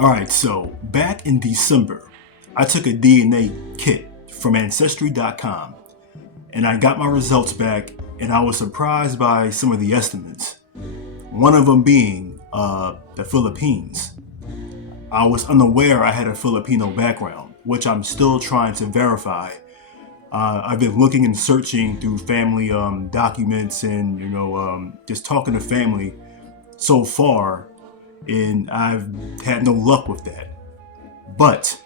Alright, so back in December, I took a DNA kit from Ancestry.com and I got my results back and I was surprised by some of the estimates. One of them being the Philippines. I was unaware I had a Filipino background, which I'm still trying to verify. I've been looking and searching through family documents and, just talking to family so far, and I've had no luck with that. But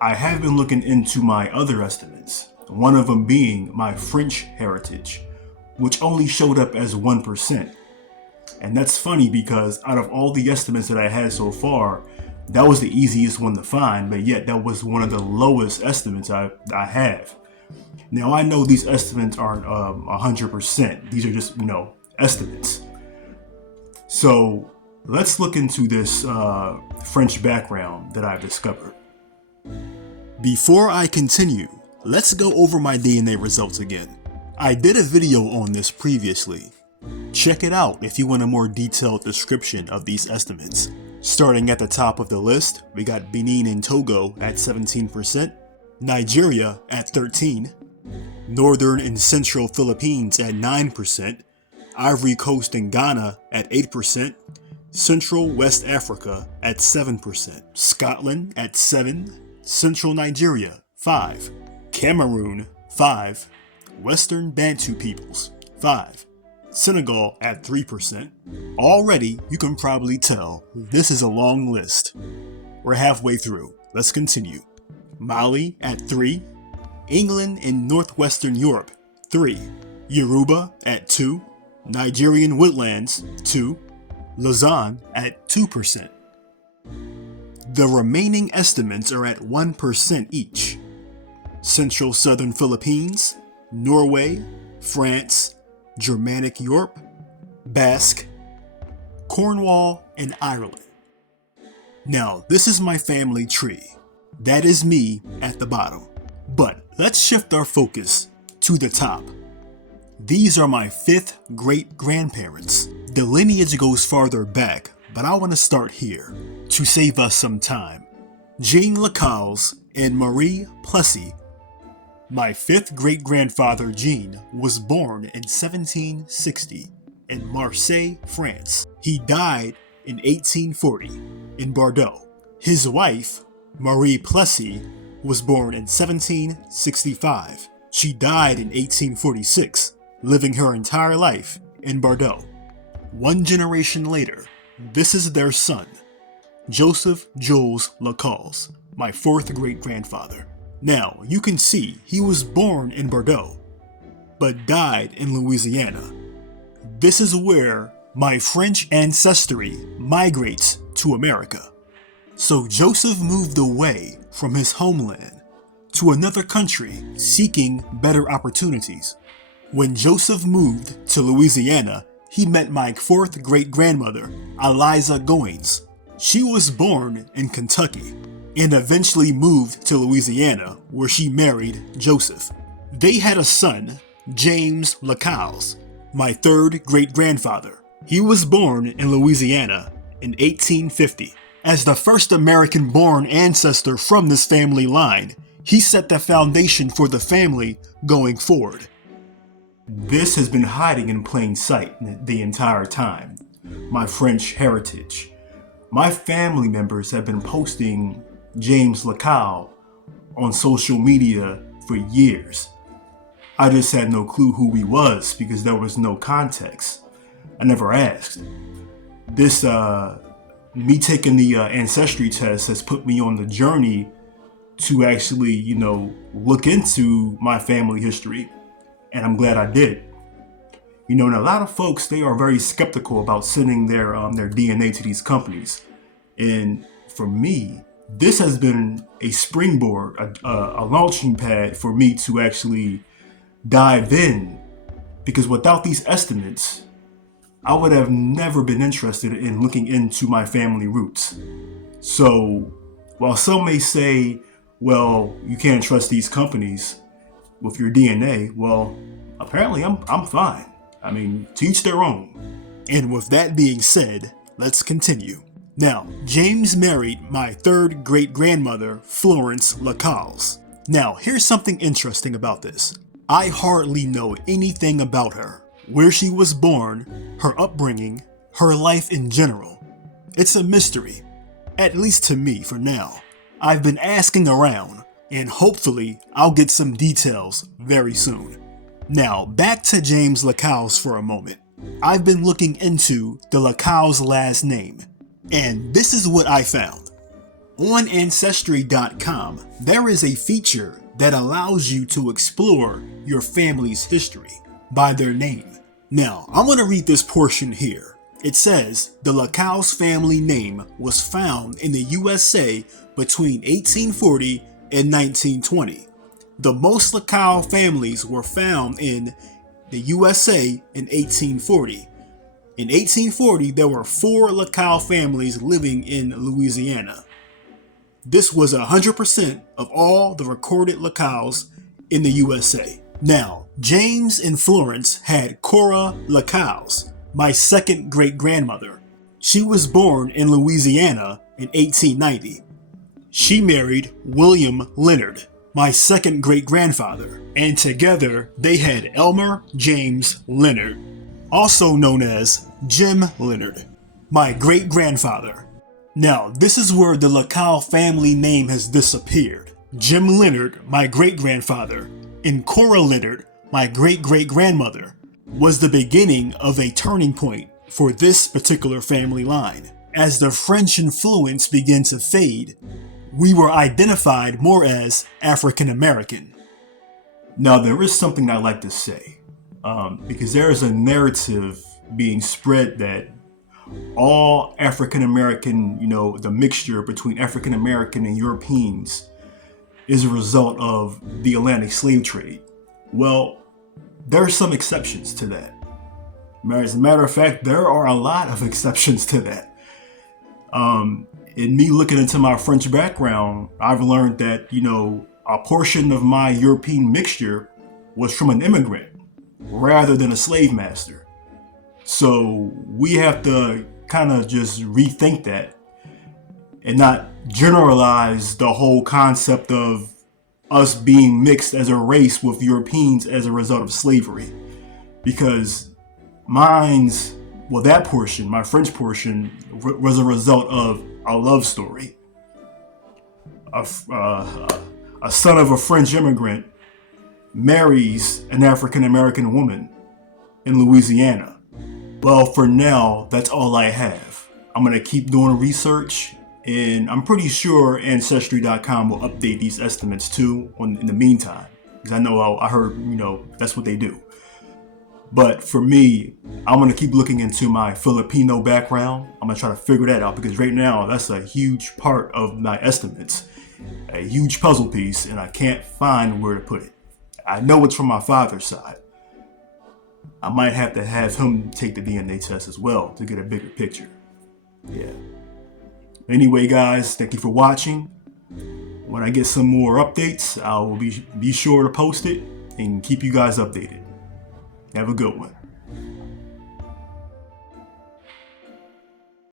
I have been looking into my other estimates, one of them being my French heritage, which only showed up as 1%. And that's funny because out of all the estimates that I had so far, that was the easiest one to find, but yet that was one of the lowest estimates I have. Now I know these estimates aren't 100%. These are just, estimates. So let's look into this French background that I've discovered. Before I continue, let's go over my DNA results again. I did a video on this previously. Check it out if you want a more detailed description of these estimates. Starting at the top of the list, we got Benin and Togo at 17%, Nigeria at 13%, Northern and Central Philippines at 9%, Ivory Coast and Ghana at 8%, Central West Africa at 7%, Scotland at 7%, Central Nigeria 5%, Cameroon 5%, Western Bantu peoples 5%, Senegal at 3%. Already, you can probably tell this is a long list. We're halfway through. Let's continue. Mali at 3%, England and Northwestern Europe 3%, Yoruba at 2%, Nigerian Woodlands 2%, Lausanne at 2%. The remaining estimates are at 1% each. Central Southern Philippines, Norway, France, Germanic Europe, Basque, Cornwall, and Ireland. Now, this is my family tree. That is me at the bottom. But let's shift our focus to the top. These are my 5th great-grandparents. The lineage goes farther back, but I want to start here to save us some time. Jean Lacaux and Marie Plessy. My 5th great-grandfather Jean was born in 1760 in Marseille, France. He died in 1840 in Bordeaux. His wife, Marie Plessy, was born in 1765. She died in 1846, living her entire life in Bordeaux. One generation later, this is their son, Joseph Jules Lacaux, my 4th great-grandfather. Now, you can see he was born in Bordeaux, but died in Louisiana. This is where my French ancestry migrates to America. So Joseph moved away from his homeland to another country seeking better opportunities. When Joseph moved to Louisiana, he met my 4th great-grandmother, Eliza Goins. She was born in Kentucky and eventually moved to Louisiana, where she married Joseph. They had a son, James Lacaux, my 3rd great-grandfather. He was born in Louisiana in 1850. As the first American-born ancestor from this family line, he set the foundation for the family going forward. This has been hiding in plain sight the entire time. My French heritage. My family members have been posting James Lacaux on social media for years. I just had no clue who he was because there was no context. I never asked. This, me taking the ancestry test has put me on the journey to actually, look into my family history. And I'm glad I did. And a lot of folks, they are very skeptical about sending their DNA to these companies. And for me, this has been a springboard, a launching pad for me to actually dive in. Because without these estimates, I would have never been interested in looking into my family roots. So while some may say, well, you can't trust these companies with your DNA, well, apparently I'm fine. I mean, to each their own. And with that being said, let's continue. Now, James married my third great-grandmother, Florence Lacalze. Now, here's something interesting about this. I hardly know anything about her. Where she was born, her upbringing, her life in general. It's a mystery, at least to me for now. I've been asking around, and hopefully I'll get some details very soon. Now, back to James Lacalze for a moment. I've been looking into the Lacalze last name, and this is what I found. On Ancestry.com, there is a feature that allows you to explore your family's history by their name. Now, I'm going to read this portion here. It says, the Lacalze family name was found in the USA between 1840 and 1920. The most Lacalze families were found in the USA in 1840. In 1840, there were 4 Lacalze families living in Louisiana. This was 100% of all the recorded Lacalze in the USA. Now, James and Florence had Cora Lacalze, my second great-grandmother. She was born in Louisiana in 1890. She married William Leonard, my second great-grandfather, and together they had Elmer James Leonard, also known as Jim Leonard, my great-grandfather. Now, this is where the Lacalze family name has disappeared. Jim Leonard, my great-grandfather, and Cora Leonard, my great-great-grandmother, was the beginning of a turning point for this particular family line. As the French influence began to fade, we were identified more as African American. Now, there is something I'd like to say, because there is a narrative being spread that all African American, the mixture between African American and Europeans is a result of the Atlantic slave trade. Well, there are some exceptions to that. As a matter of fact, there are a lot of exceptions to that. In me looking into my French background, I've learned that, a portion of my European mixture was from an immigrant rather than a slave master. So we have to kind of just rethink that and not generalize the whole concept of us being mixed as a race with Europeans as a result of slavery. Because that portion, my French portion, was a result of a love story. A son of a French immigrant marries an African American woman in Louisiana. Well, for now, that's all I have. I'm going to keep doing research, and I'm pretty sure Ancestry.com will update these estimates too in the meantime, because I heard, that's what they do. But for me, I'm going to keep looking into my Filipino background. I'm going to try to figure that out, because right now that's a huge part of my estimates, a huge puzzle piece, and I can't find where to put it. I know it's from my father's side. I might have to have him take the DNA test as well to get a bigger picture. Yeah. Anyway, guys, thank you for watching. When I get some more updates, I will be sure to post it and keep you guys updated. Have a good one.